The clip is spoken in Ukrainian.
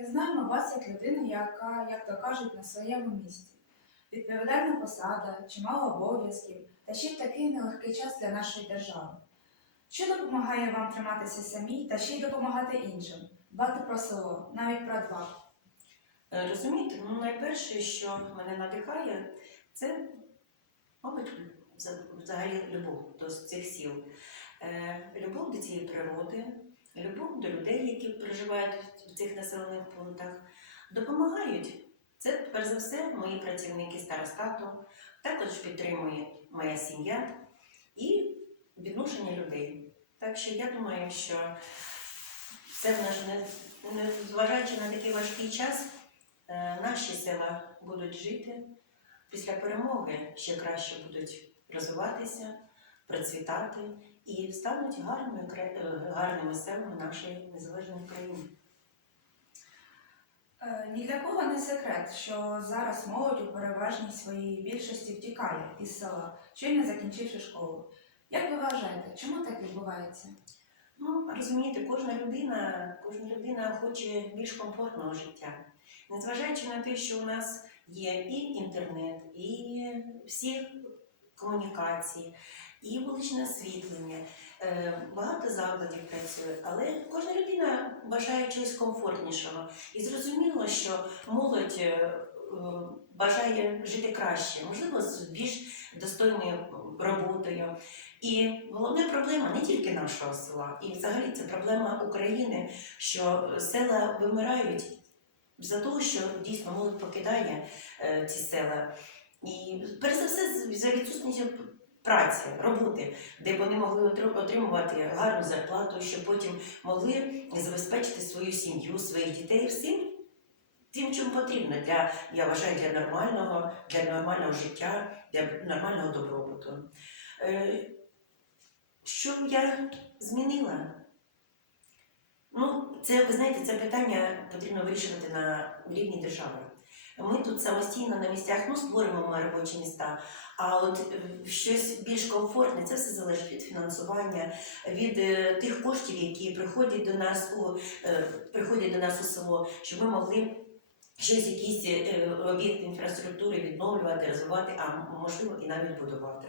Е, Знаємо вас як людину, яка, як то кажуть, на своєму місці. Відповідальна посада, чимало обов'язків, та ще й такий нелегкий час для нашої держави. Що допомагає вам триматися самі та ще й допомагати іншим, дбати про село, навіть про два. Е, Розумієте, ну найперше, що мене надихає, це, мабуть, взагалі любов до цих сіл. Е, Любов до цієї природи, любов до людей, які проживають в цих населених пунктах, допомагають. Це, перш за все, мої працівники старостату, також підтримує моя сім'я і відношення людей. Так що я думаю, що це в не, не зважаючи на такий важкий час, е, наші села будуть жити. Після перемоги ще краще будуть розвиватися, процвітати і стануть гарними, е, гарними селами нашої незалежної країни. Е, Ні для кого не секрет, що зараз молодь у переважній своїй більшості втікає із села, щойно закінчивши школу. Як ви вважаєте, чому так відбувається? Ну, розумієте, кожна людина, кожна людина хоче більш комфортного життя. Незважаючи на те, що у нас є і інтернет, і всі комунікації, і вуличне освітлення, е, багато закладів працює, але кожна людина бажає чогось комфортнішого. І зрозуміло, що молодь е, бажає жити краще, можливо, з більш достойною роботою. І головна проблема не тільки нашого села, і взагалі це проблема України, що села вимирають за того, що дійсно молодь покидає е, ці села. І перш за все за відсутністю праці, роботи, де вони могли отримувати гарну зарплату, щоб потім могли забезпечити свою сім'ю, своїх дітей всім. Тим, чим потрібно для, я вважаю, для нормального, для нормального життя, для нормального добробуту. Е, що я змінила? Ну, це, ви знаєте, це питання потрібно вирішувати на рівні держави. Ми тут самостійно на місцях ну, створимо робочі міста, а от е, щось більш комфортне, це все залежить від фінансування, від е, тих коштів, які приходять до нас у е, приходять до нас у село, щоб ми могли щось, якісь об'єкти інфраструктури відновлювати, розвивати, а можливо і навіть будувати.